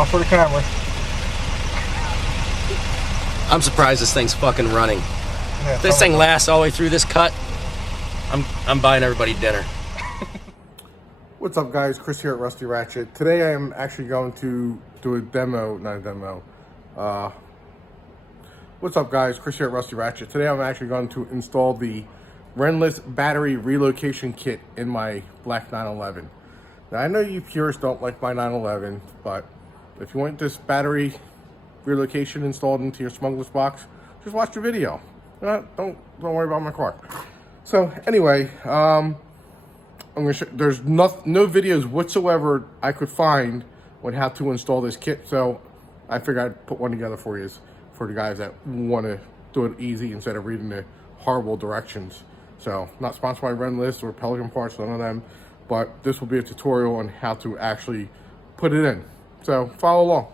Smile for the camera. I'm surprised this thing's fucking running. Yeah, If this thing lasts all the way through this cut, I'm buying everybody dinner. What's up, guys? Chris here at Rusty Ratchet. Today I am actually going to do a demo, not a demo. What's up, guys? Chris here at Rusty Ratchet. Today I'm actually going to install the Rennline battery relocation kit in my black 911. Now, I know you purists don't like my 911, but if you want this battery relocation installed into your smuggler's box, just watch the video. Don't worry about my car. So anyway, I'm gonna show, there's no videos whatsoever I could find on how to install this kit, so I figured I'd put one together for you, for the guys that want to do it easy instead of reading the horrible directions. So, not sponsored by Rennline or Pelican Parts, none of them, but this will be a tutorial on how to actually put it in. So, follow along.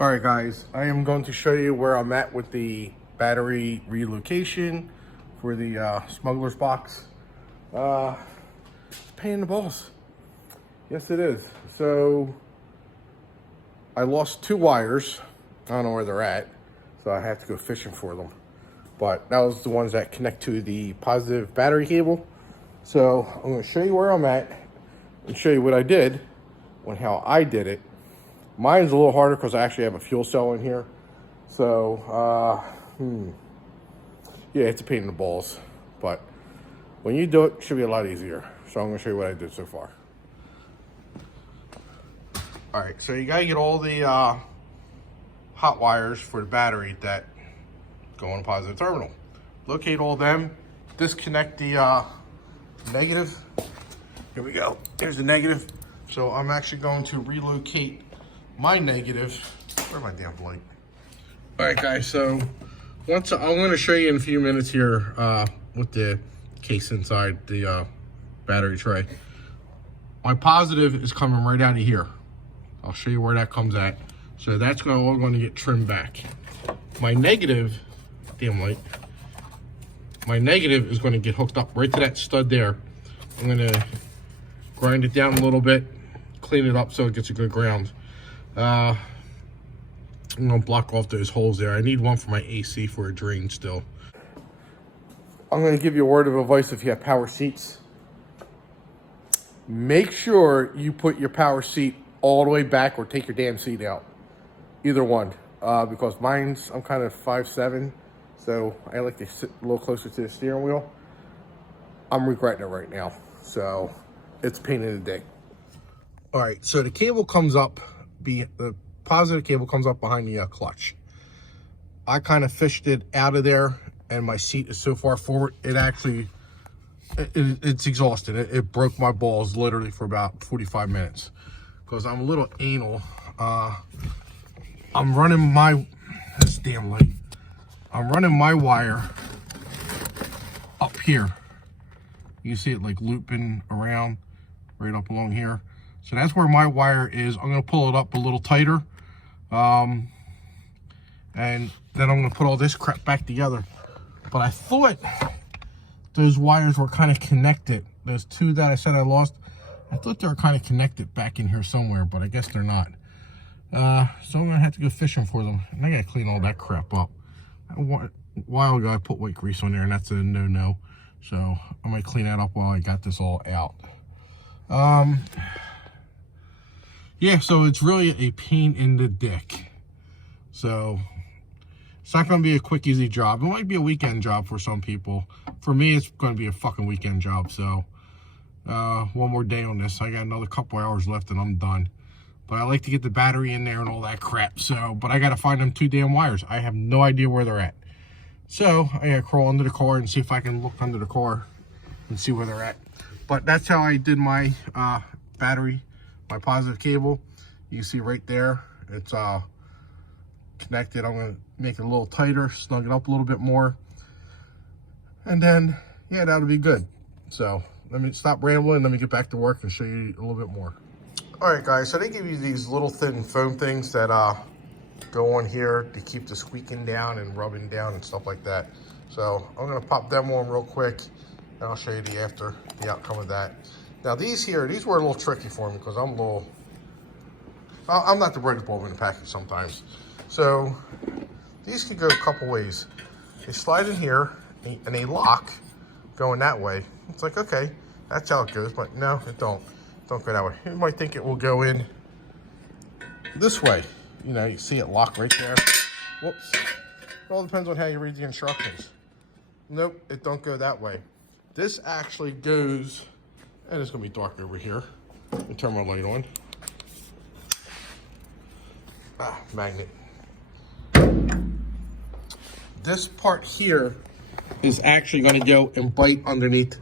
Alright guys, I am going to show you where I'm at with the battery relocation for the smuggler's box. It's a pain in the balls. Yes, it is. So, I lost 2 wires. I don't know where they're at, so I have to go fishing for them. But that was the ones that connect to the positive battery cable. So I'm going to show you where I'm at and show you what I did on how I did it. Mine's a little harder because I actually have a fuel cell in here. So, yeah, it's a pain in the balls. But when you do it, it should be a lot easier. So I'm going to show you what I did so far. All right, so you got to get all the hot wires for the battery that go on a positive terminal. Locate all them, disconnect the negative. Here we go, here's the negative. So I'm actually going to relocate my negative. Where's my damn light? All right guys, so I'm gonna show you in a few minutes here with the case inside the battery tray. My positive is coming right out of here. I'll show you where that comes at. So that's all going to get trimmed back. My negative, damn light. My negative is going to get hooked up right to that stud there. I'm going to grind it down a little bit, clean it up so it gets a good ground. I'm going to block off those holes there. I need one for my AC for a drain still. I'm going to give you a word of advice if you have power seats. Make sure you put your power seat all the way back or take your damn seat out. Either one. Because I'm kind of 5'7", so I like to sit a little closer to the steering wheel. I'm regretting it right now, so it's a pain in the dick. All right, so the cable comes up, the positive cable comes up behind the clutch. I kind of fished it out of there, and my seat is so far forward, it actually, it's exhausted. It broke my balls literally for about 45 minutes, because I'm a little anal. I'm running my, this damn light. I'm running my wire up here. You see it like looping around right up along here. So that's where my wire is. I'm gonna pull it up a little tighter. And then I'm gonna put all this crap back together. But I thought those wires were kind of connected. Those 2 that I said I lost, I thought they were kind of connected back in here somewhere, but I guess they're not. So I'm gonna have to go fishing for them, and I gotta clean all that crap up. A while ago I put white grease on there, and that's a no-no. So I'm gonna clean that up while I got this all out. Yeah, so it's really a pain in the dick. So it's not gonna be a quick, easy job. It might be a weekend job for some people. For me, it's gonna be a fucking weekend job. So one more day on this. I got another couple hours left and I'm done. But I like to get the battery in there and all that crap. So, but I got to find them 2 damn wires. I have no idea where they're at. So I got to crawl under the car and see if I can look under the car and see where they're at. But that's how I did my battery, my positive cable. You see right there, it's connected. I'm going to make it a little tighter, snug it up a little bit more. And then, yeah, that'll be good. So let me stop rambling. Let me get back to work and show you a little bit more. All right, guys, so they give you these little thin foam things that go on here to keep the squeaking down and rubbing down and stuff like that. So I'm gonna pop them on real quick, and I'll show you the outcome of that. Now these were a little tricky for me because I'm I'm not the brightest bulb in the package sometimes. So these could go a couple ways. They slide in here and they lock going that way. It's like, okay, that's how it goes, but no, it don't go that way. You might think it will go in this way. You know, you see it lock right there. Whoops. It all depends on how you read the instructions. Nope, it don't go that way. This actually goes, and it's gonna be dark over here. Let me turn my light on. Magnet. This part here is actually gonna go and bite underneath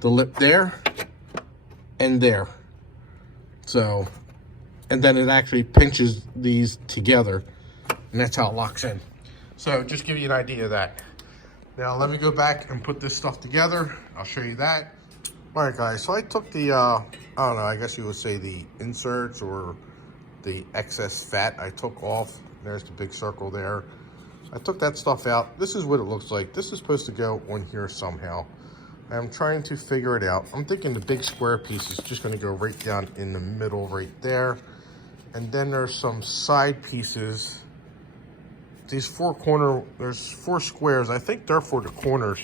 the lip there and there. So, and then it actually pinches these together, and that's how it locks in. So just give you an idea of that. Now let me go back and put this stuff together. I'll show you that. All right, guys, so I took the, I don't know, I guess you would say the inserts or the excess fat I took off. There's the big circle there. I took that stuff out. This is what it looks like. This is supposed to go on here somehow. I'm trying to figure it out. I'm thinking the big square piece is just gonna go right down in the middle right there. And then there's some side pieces. These there's 4 squares. I think they're for the corners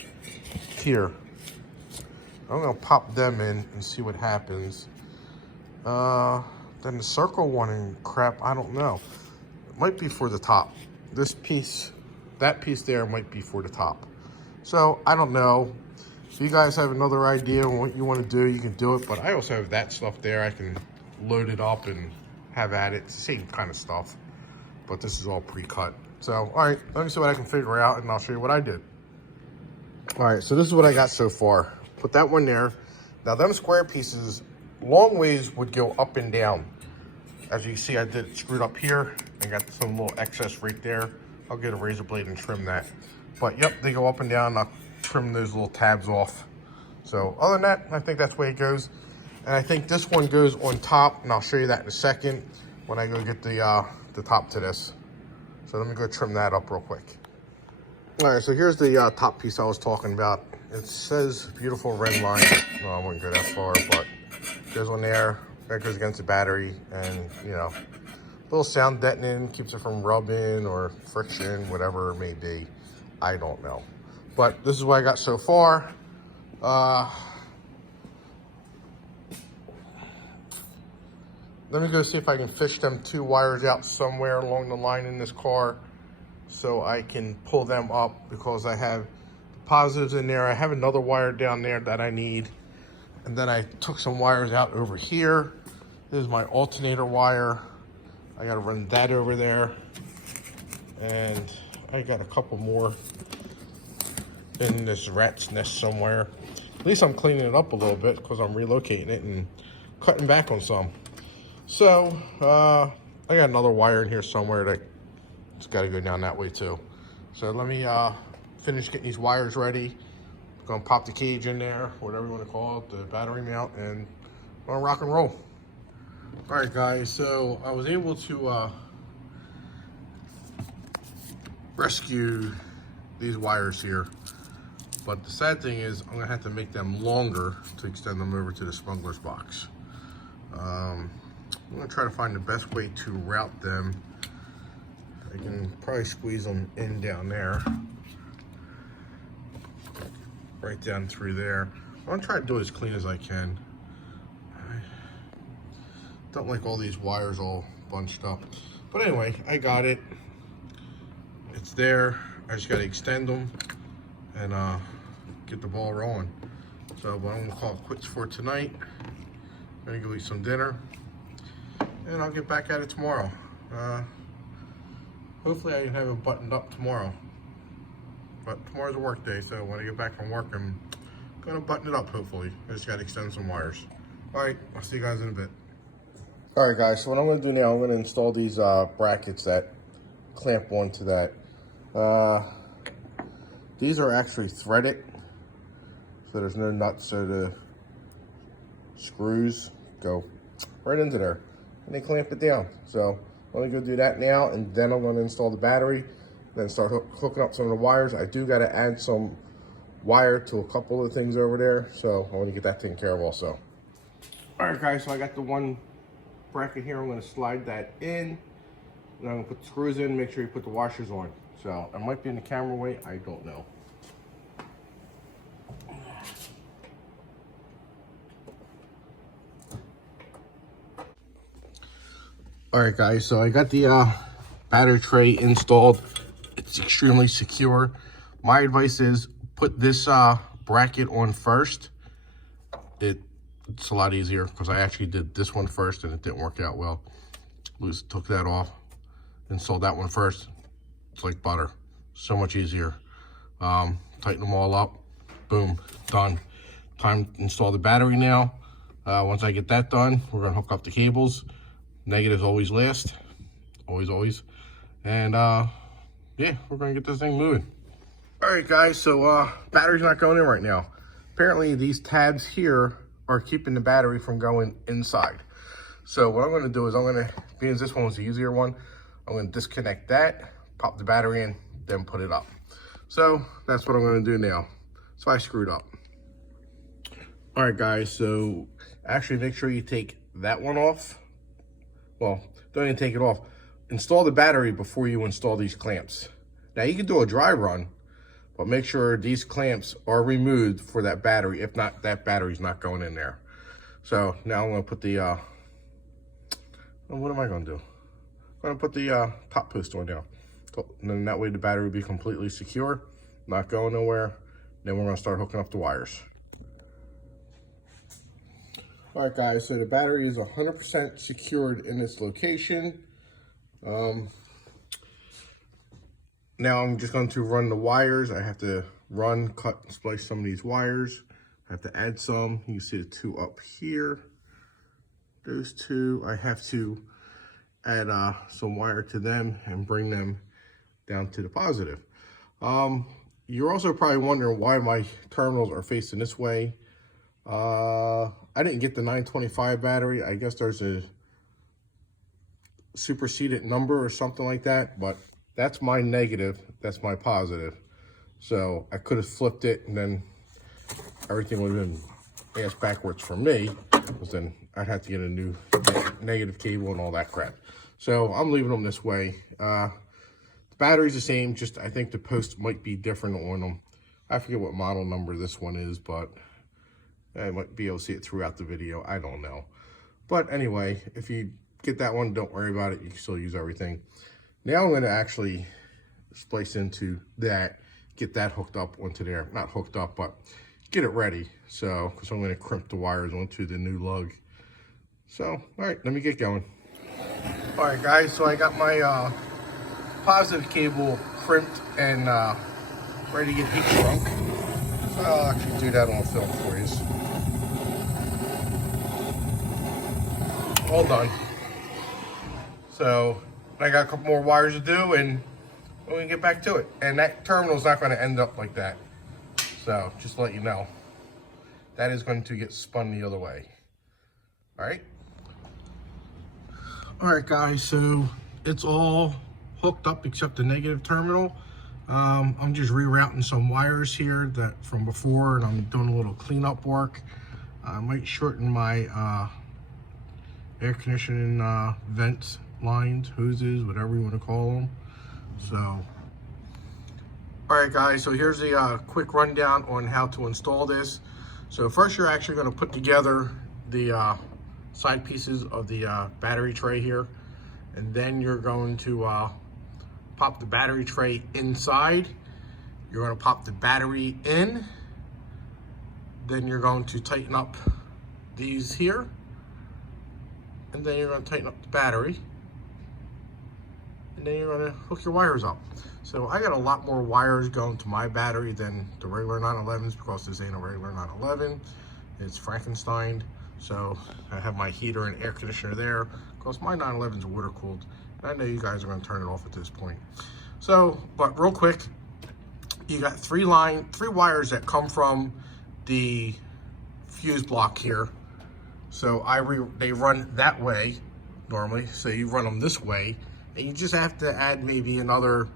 here. I'm gonna pop them in and see what happens. Then the circle one and crap, I don't know. It might be for the top. This piece, that piece there might be for the top. So I don't know. If you guys have another idea on what you want to do, you can do it. But I also have that stuff there. I can load it up and have at it. It's the same kind of stuff. But this is all pre-cut. So, all right, let me see what I can figure out and I'll show you what I did. All right, so this is what I got so far. Put that one there. Now them square pieces, long ways would go up and down. As you see, I did it screwed up here and got some little excess right there. I'll get a razor blade and trim that. But yep, they go up and down. I'll trim those little tabs off. So other than that, I think that's the way it goes. And I think this one goes on top, and I'll show you that in a second when I go get the top to this. So let me go trim that up real quick. All right, so here's the top piece I was talking about. It says beautiful Rennline. Well, I wouldn't go that far, but there's one there. That goes against the battery, and you know, little sound deadening, keeps it from rubbing or friction, whatever it may be. I don't know. But this is what I got so far. Let me go see if I can fish them 2 wires out somewhere along the line in this car so I can pull them up, because I have positives in there. I have another wire down there that I need. And then I took some wires out over here. This is my alternator wire. I gotta run that over there. And I got a couple more in this rat's nest somewhere. At least I'm cleaning it up a little bit because I'm relocating it and cutting back on some. So, I got another wire in here somewhere that's gotta go down that way too. So let me finish getting these wires ready. Gonna pop the cage in there, whatever you want to call it, the battery mount, and gonna rock and roll. All right, guys, so I was able to rescue these wires here, but the sad thing is I'm gonna have to make them longer to extend them over to the smuggler's box. I'm gonna try to find the best way to route them. I can probably squeeze them in down there. Right down through there. I'm gonna try to do it as clean as I can. I don't like all these wires all bunched up. But anyway, I got it. It's there. I just gotta extend them and get the ball rolling. So but I'm gonna call it quits for tonight. I'm gonna go eat some dinner. And I'll get back at it tomorrow. Hopefully I can have it buttoned up tomorrow. But tomorrow's a work day, so when I get back from work, I'm gonna button it up, hopefully. I just gotta extend some wires. All right, I'll see you guys in a bit. All right, guys, so what I'm gonna do now, I'm gonna install these brackets that clamp onto that. These are actually threaded, so there's no nuts, so the screws go right into there, and they clamp it down. So I'm gonna go do that now, and then I'm gonna install the battery, then start hooking up some of the wires. I do gotta add some wire to a couple of things over there, so I want to get that taken care of also. All right, guys, so I got the one bracket here. I'm going to slide that in. And I'm going to put the screws in, make sure you put the washers on. So it might be in the camera way, I don't know. All right, guys, so I got the battery tray installed. It's extremely secure. My advice is put this bracket on first. It's a lot easier because I actually did this one first and it didn't work out well. Took that off, installed that one first. It's like butter, so much easier. Tighten them all up, boom, done. Time to install the battery now. Once I get that done, we're gonna hook up the cables. Negatives always last, always. And yeah, we're gonna get this thing moving. All right, guys, so battery's not going in right now. Apparently these tabs here are keeping the battery from going inside. So what I'm gonna do is because this one was the easier one, I'm gonna disconnect that, pop the battery in, then put it up. So that's what I'm gonna do now. So I screwed up. All right, guys, so actually make sure you take that one off. Well, don't even take it off. Install the battery before you install these clamps. Now you can do a dry run, but make sure these clamps are removed for that battery. If not, that battery's not going in there. So now I'm gonna put the, what am I gonna do? I'm gonna put the top post on now. So, and then that way the battery will be completely secure, not going nowhere. Then we're gonna start hooking up the wires. All right, guys, so the battery is 100% secured in its location. Now I'm just going to run the wires. I have to cut, and splice some of these wires. I have to add some. You can see the two up here. Those two, I have to add some wire to them and bring them down to the positive. You're also probably wondering why my terminals are facing this way. I didn't get the 925 battery. I guess there's a superseded number or something like that, but that's my negative, that's my positive. So I could have flipped it and then everything would have been ass backwards for me, because then I'd have to get a new negative cable and all that crap. So I'm leaving them this way. The battery's the same, just I think the post might be different on them. I forget what model number this one is, but I might be able to see it throughout the video. I don't know. But anyway, if you get that one, don't worry about it. You can still use everything. Now I'm going to actually splice into that, get that hooked up onto there. Not hooked up, but get it ready. So, because I'm going to crimp the wires onto the new lug. So, all right, let me get going. All right, guys, so I got my positive cable crimped and ready to get heat shrunk. So I'll actually do that on film for you. All done. So I got a couple more wires to do and we can get back to it. And that terminal's not going to end up like that. So just to let you know, that is going to get spun the other way. All right. All right, guys, so it's all hooked up except the negative terminal. I'm just rerouting some wires here that from before, and I'm doing a little cleanup work. I might shorten my air conditioning vents, lines, hoses, whatever you want to call them. So, all right, guys, so here's the quick rundown on how to install this. So first, you're actually going to put together the side pieces of the battery tray here, and then you're going to pop the battery tray inside. You're going to pop the battery in. Then you're going to tighten up these here, and then you're going to tighten up the battery, and then you're going to hook your wires up. So I got a lot more wires going to my battery than the regular 911s, because this ain't a regular 911. It's Frankenstein. So I have my heater and air conditioner there, because my 911s are water cooled. I know you guys are going to turn it off at this point. So, but real quick, you got three wires that come from the fuse block here. So they run that way normally. So you run them this way, and you just have to add maybe another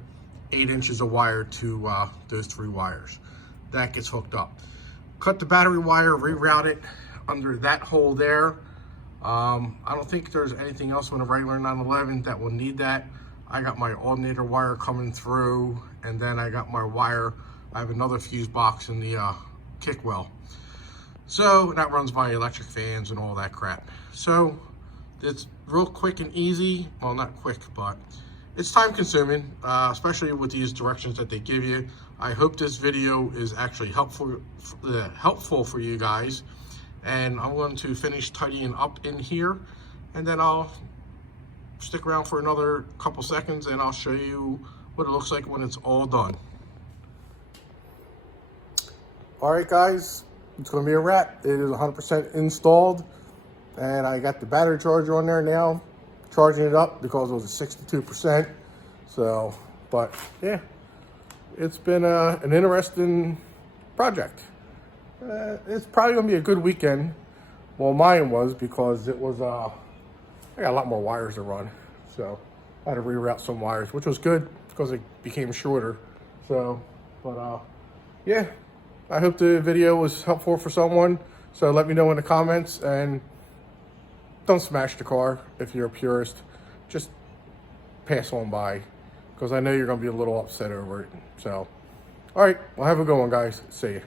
8 inches of wire to those 3 wires. That gets hooked up. Cut the battery wire, reroute it under that hole there. I don't think there's anything else with a regular 911 that will need that. I got my alternator wire coming through, and then I got my wire. I have another fuse box in the kick well. So that runs my electric fans and all that crap. So it's real quick and easy. Well, not quick, but it's time consuming, especially with these directions that they give you. I hope this video is actually helpful for you guys. And I'm going to finish tidying up in here, and then I'll stick around for another couple seconds and I'll show you what it looks like when it's all done. All right, guys, it's going to be a wrap. It is 100% installed, and I got the battery charger on there now, charging it up because it was at 62%. So, but yeah, it's been an interesting project. It's probably gonna be a good weekend. Well, mine was, because it was I got a lot more wires to run, so I had to reroute some wires, which was good because it became shorter. So, but yeah, I hope the video was helpful for someone. So let me know in the comments, and don't smash the car if you're a purist. Just pass on by, because I know you're gonna be a little upset over it. So, all right, well, have a good one, guys. See you.